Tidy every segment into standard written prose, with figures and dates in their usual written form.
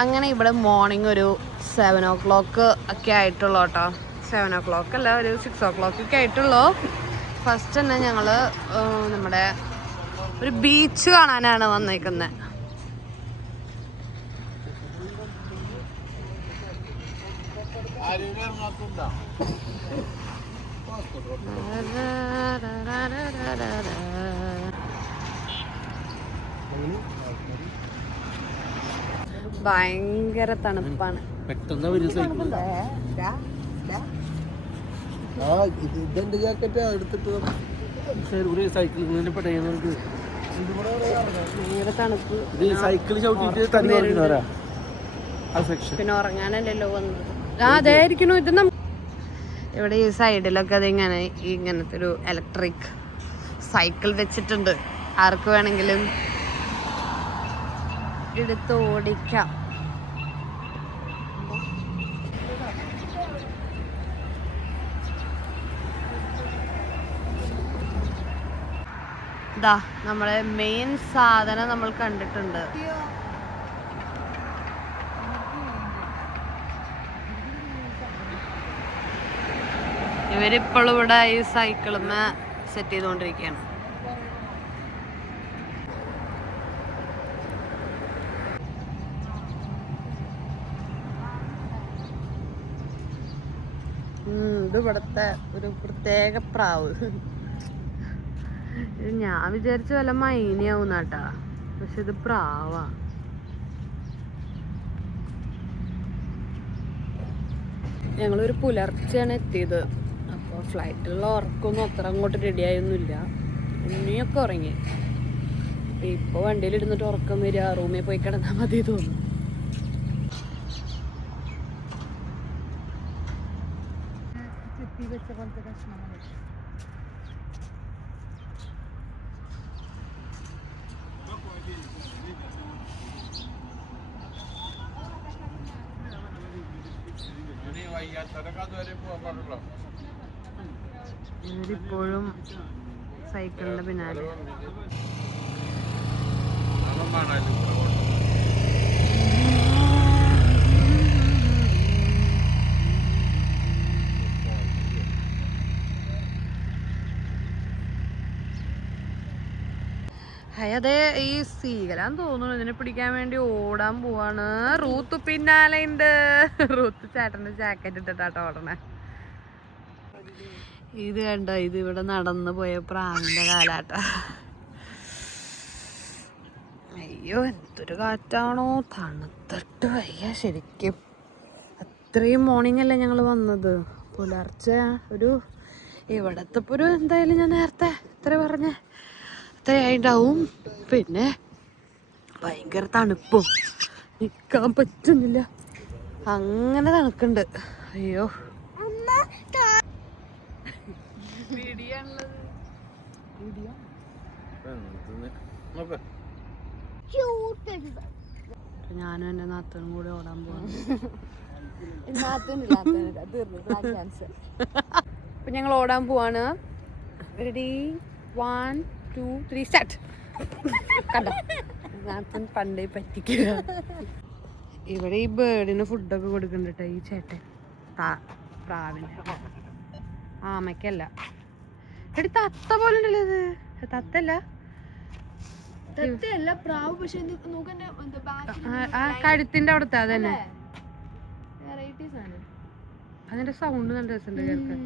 അങ്ങനെ ഇവിടെ മോർണിംഗ് ഒരു 7 o'clock ഒക്കെ ആയിട്ടുള്ളൂ കേട്ടോ. 7 o'clock അല്ല, ഒരു 6 o'clock ഒക്കെ ആയിട്ടുള്ളൂ. ഫസ്റ്റ് തന്നെ ഞങ്ങൾ നമ്മുടെ ഒരു ബീച്ച് കാണാനാണ് വന്നേക്കുന്നത്. ഭയങ്കര തണുപ്പാണ്. പിന്നെ ഉറങ്ങാനല്ലല്ലോ വന്നത്. അതായിരിക്കണു ഇത്. ഇവിടെ ഈ സൈഡിലൊക്കെ അതിങ്ങനെ ഇങ്ങനത്തെ ഒരു ഇലക്ട്രിക് സൈക്കിൾ വെച്ചിട്ടുണ്ട്. ആർക്ക് വേണമെങ്കിലും എടുത്ത് ഓടിക്കാം. ഇതാ നമ്മളെ മെയിൻ സാധനം നമ്മൾ കണ്ടിട്ടുണ്ട്. ഇവരിപ്പോഴും ഇവിടെ ഈ സൈക്കിളുമേ സെറ്റ് ചെയ്തുകൊണ്ടിരിക്കുകയാണ്. ഇത് ഇവിടുത്തെ ഒരു പ്രത്യേക പ്രാവ്. ഇത് ഞാൻ വിചാരിച്ച വല്ല മൈനയാവുന്നാട്ടാ, പക്ഷെ ഇത് പ്രാവാ. ഞങ്ങളൊരു പുലർച്ചെയാണ് എത്തിയത്. അപ്പോൾ ഫ്ലൈറ്റിലുള്ള ഉറക്കമൊന്നും അത്ര അങ്ങോട്ട് റെഡിയായൊന്നുമില്ല. ഉണ്ണിയൊക്കെ ഉറങ്ങി. ഇപ്പോൾ വണ്ടിയിലിരുന്നിട്ട് ഉറക്കം വരിക, റൂമിൽ പോയി കിടന്നാൽ മതി തോന്നുന്നു. ഇവരിപ്പോഴും സൈക്കിളിന്റെ പിന്നാലെ. അതെ, ഈ സീകലാന്ന് തോന്നുന്നു. ഇതിനെ പിടിക്കാൻ വേണ്ടി ഓടാൻ പോവാണ്. റൂത്ത് പിന്നാലെ ഉണ്ട്. റൂത്ത് ചേട്ടന്റെ ജാക്കറ്റ് ഇട്ടിട്ടാട്ടോ ഓടണേ. ഇത് കണ്ടോ, ഇത് ഇവിടെ നടന്നു പോയ പ്രാവിന്റെ കാലാട്ട. അയ്യോ, എന്തൊരു കാറ്റാണോ, തണുത്തിട്ട് വയ്യ ശരിക്കും. അത്രയും മോർണിംഗ് അല്ലേ ഞങ്ങൾ വന്നത്. പുലർച്ചെ ഒരു ഇവിടത്തെ ഒരു എന്തായാലും ഞാൻ നേരത്തെ ഇത്ര പറഞ്ഞേ ാവും. പിന്നെ ഭയങ്കര തണുപ്പും, നിൽക്കാൻ പറ്റുന്നില്ല, അങ്ങനെ തണുക്കുണ്ട്. അയ്യോ, ഞാനും എൻ്റെ നാത്തനും കൂടെ ഓടാൻ പോവാണ്. അപ്പൊ ഞങ്ങൾ ഓടാൻ പോവാണ്. Ready, 1 2 3 start. കണ്ടോ, നാത്തൻ പണ്ടേ പറ്റിക്കുക. ഇവിടെ ഈ ബേർഡിന് ഫുഡൊക്കെ കൊടുക്കുന്നുണ്ട് ഈ ചേട്ടൻ. പ്രാവിന്, ആമയ്ക്കല്ല. എടി തത്ത പോലെ ഉണ്ടല്ലോ ഇത്. തത്തല്ല, കഴുത്തിന്റെ അവിടുത്തെ അതന്നെ. അതിന്റെ സൗണ്ട് നല്ല രസമുണ്ട് കേൾക്കാൻ.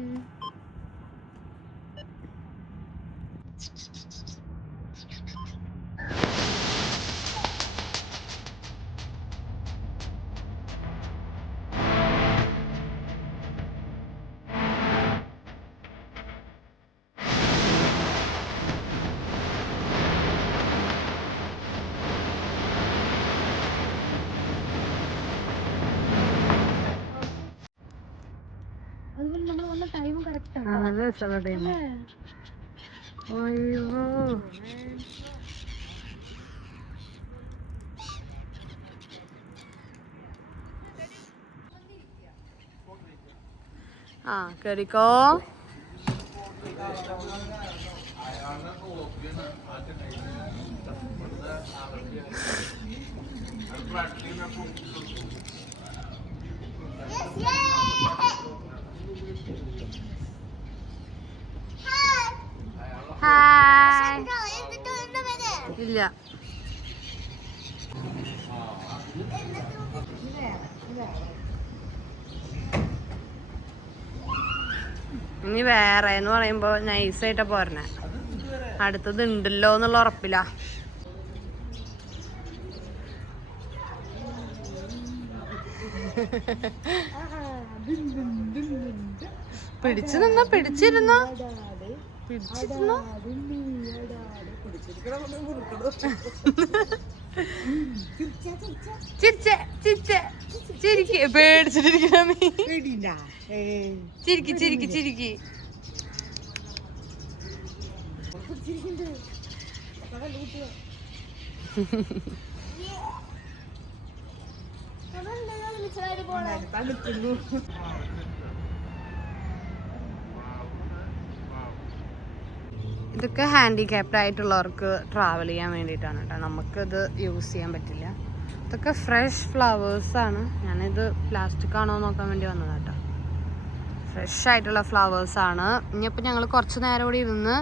കേറിക്കോ. ഇല്ല. ഇനി വേറെ എന്ന് പറയുമ്പോ നൈസായിട്ടാ പോരണേ. അടുത്തത് ഉണ്ടല്ലോ എന്നുള്ള ഉറപ്പില്ല. പിടിച്ചിരുന്നോ പിടിച്ചിരുന്നോ പിടിച്ചിരുന്നോ ചിരിച്ചേ ചിരിച്ചേ ചിരിക്ക്. പേടിച്ചിട്ടിരിക്കണ നീ. ചിരിക്ക് ചിരിക്ക് ചിരിക്ക്. ഇതൊക്കെ ഹാൻഡിക്യാപ്ഡ് ആയിട്ടുള്ളവർക്ക് ട്രാവൽ ചെയ്യാൻ വേണ്ടിയിട്ടാണ് കേട്ടോ. നമുക്കിത് യൂസ് ചെയ്യാൻ പറ്റില്ല. ഇതൊക്കെ ഫ്രഷ് ഫ്ലവേഴ്സാണ്. ഞാനിത് പ്ലാസ്റ്റിക് ആണോ നോക്കാൻ വേണ്ടി വന്നതാണ് കേട്ടോ. ഫ്രഷ് ആയിട്ടുള്ള ഫ്ലവേഴ്സാണ്. ഇനിയിപ്പോൾ ഞങ്ങൾ കുറച്ച് നേരം കൂടി ഇരുന്ന്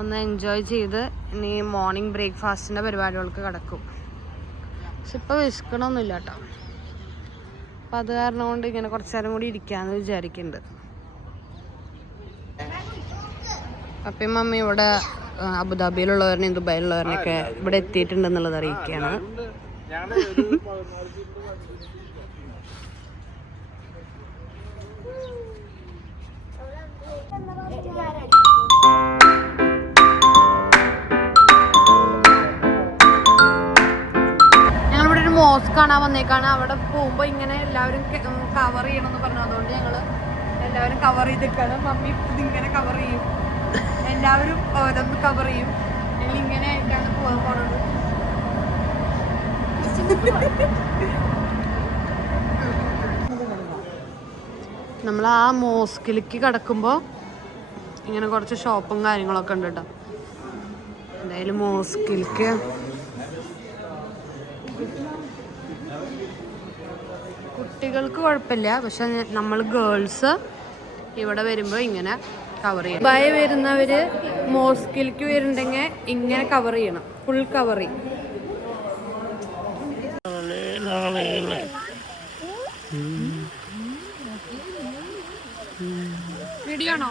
ഒന്ന് എൻജോയ് ചെയ്ത് ഇനി മോർണിംഗ് ബ്രേക്ക്ഫാസ്റ്റിൻ്റെ പരിപാടികൾക്ക് കിടക്കും. പക്ഷെ ഇപ്പോൾ വിശക്കണമൊന്നുമില്ല കേട്ടോ. അപ്പം അത് കാരണം കൊണ്ട് ഇങ്ങനെ കുറച്ച് നേരം കൂടി ഇരിക്കാമെന്ന് വിചാരിക്കുന്നുണ്ട്. പപ്പയും മമ്മയും ഇവിടെ അബുദാബിയിലുള്ളവരനെയും ദുബായിലുള്ളവരനെയൊക്കെ ഇവിടെ എത്തിയിട്ടുണ്ടെന്നുള്ളത് അറിയിക്കുകയാണ്. ഞങ്ങളിവിടെ ഒരു മോസ്ക് കാണാൻ വന്നേക്കാണ്. അവിടെ പോകുമ്പോൾ ഇങ്ങനെ എല്ലാവരും കവർ ചെയ്യണമെന്ന് പറഞ്ഞു. അതുകൊണ്ട് ഞങ്ങൾ എല്ലാവരും കവർ ചെയ്തേക്കാണ്. മമ്മി ഇതിങ്ങനെ കവർ ചെയ്യും, എല്ലാവരും ഓരോന്ന് കവർ ചെയ്യും. ഞങ്ങൾ ഇങ്ങനെ ആയിട്ടാണ് പോകാൻ പോണത്. നമ്മൾ ആ മോസ്കിലേക്ക് കിടക്കുമ്പോൾ ഇങ്ങനെ കുറച്ച് ഷോപ്പും കാര്യങ്ങളൊക്കെ ഉണ്ട് കേട്ടോ. എന്തായാലും മോസ്കിലേക്ക് കുട്ടികൾക്ക് കുഴപ്പമില്ല. പക്ഷെ നമ്മൾ ഗേൾസ് ഇവിടെ വരുമ്പോൾ ഇങ്ങനെ കവർ ചെയ്യണം. ദുബായ് വരുന്നവര് മോസ്കിലേക്ക് വരുന്നുണ്ടെങ്കിൽ ഇങ്ങനെ കവർ ചെയ്യണം. ഫുൾ കവർ ചെയ്യും. വീഡിയോ ആണോ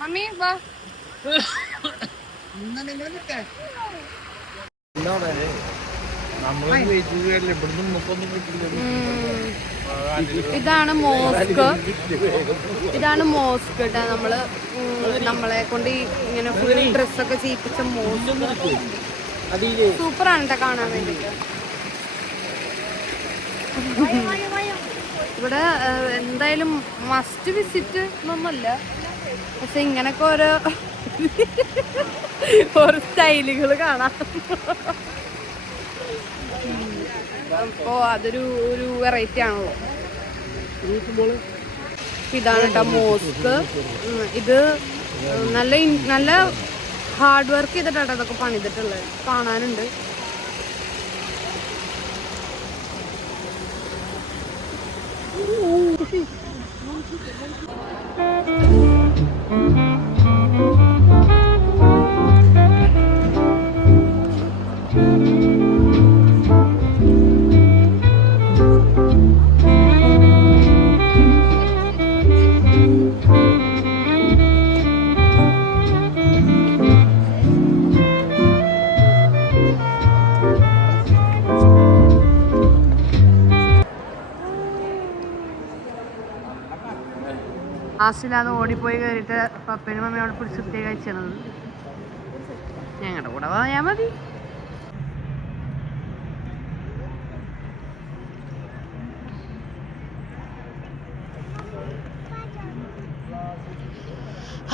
മമ്മി? വാ. ഇതാണ് മോസ്ക്. ഇതാണ് മോസ്ക് കേട്ടോ. നമ്മളെ കൊണ്ട് ഇങ്ങനെ ഫുൾ ഡ്രസ്സൊക്കെ ചെയ്യിപ്പിച്ച മോസ്ക്. സൂപ്പറാണ് കേട്ടോ കാണാൻ വേണ്ടിട്ട്. ഇവിടെ എന്തായാലും മസ്റ്റ് വിസിറ്റ് എന്നൊന്നുമല്ല. പക്ഷെ ഇങ്ങനൊക്കെ ഓരോ സ്റ്റൈലുകൾ കാണാം. അപ്പോ അതൊരു വെറൈറ്റി ആണല്ലോ. ഇതാണ് കേട്ടോ മോസ്ക്. ഇത് നല്ല ഹാർഡ് വർക്ക് ചെയ്തിട്ടാട്ടോ അതൊക്കെ പണിതിട്ടുള്ളത്. കാണാനുണ്ട്. ക്ലാസ്സില്ലാതെ ഓടിപ്പോയി കയറിയിട്ട് പപ്പനും മമ്മിയോട് പിടിച്ച് കുത്തിയെ കഴിച്ചത്. ഞങ്ങളുടെ കൂടെ പോയാൽ മതി.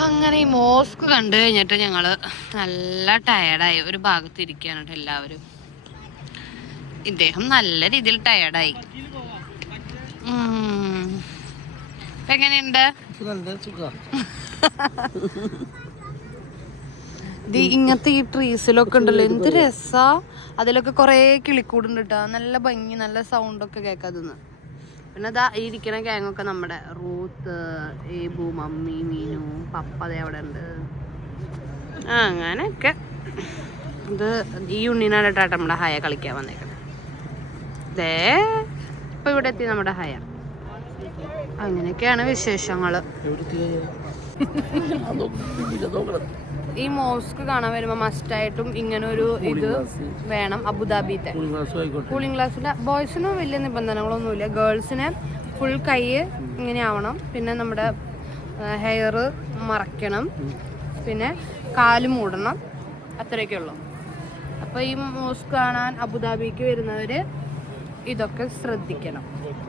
അങ്ങനെ ഈ മോസ്ക് കണ്ടു കഴിഞ്ഞിട്ട് ഞങ്ങൾ നല്ല ടയർഡായി. ഒരു ഭാഗത്ത് ഇരിക്കുകയാണ് കേട്ടോ എല്ലാവരും. ഇദ്ദേഹം നല്ല രീതിയിൽ ടയർഡായി. ഇപ്പം എങ്ങനെയുണ്ട്? ഇങ്ങനത്തെ ഈ ട്രീസിലൊക്കെ ഉണ്ടല്ലോ എന്ത് രസാ. അതിലൊക്കെ കൊറേ കിളിക്കൂടുണ്ട് കേട്ടോ. നല്ല ഭംഗി, നല്ല സൗണ്ടൊക്കെ കേൾക്കാതിന്ന്. പിന്നെ അതാ ഈ ഇരിക്കണ ഗ്യാങ്ങൊക്കെ നമ്മുടെ റൂത്ത്, ഏബു, മമ്മി, മീനു, പപ്പ അതേ അവിടെ ഉണ്ട്. അങ്ങനെയൊക്കെ. ഇത് ഈ ഉണ്ണിനാണ് കേട്ടോ നമ്മുടെ ഹയ കളിക്കാൻ വന്നേക്കണേ. ദേ ഇപ്പൊ ഇവിടെ എത്തി നമ്മുടെ ഹയ. അങ്ങനെയൊക്കെയാണ് വിശേഷങ്ങള്. ഈ മോസ്ക് കാണാൻ വരുമ്പോ മസ്റ്റായിട്ടും ഇങ്ങനെ ഒരു ഇത് വേണം. അബുദാബിത്തെ കൂളിംഗ് ഗ്ലാസ്സിന്റെ. ബോയ്സിന് വലിയ നിബന്ധനകളൊന്നുമില്ല. ഗേൾസിന് ഫുൾ കൈ ഇങ്ങനെ ആവണം. പിന്നെ നമ്മുടെ ഹെയർ മറയ്ക്കണം. പിന്നെ കാല് മൂടണം. അത്രയൊക്കെ ഉള്ളു. അപ്പോൾ ഈ മോസ്ക് കാണാൻ അബുദാബിക്ക് വരുന്നവർ ഇതൊക്കെ ശ്രദ്ധിക്കണം.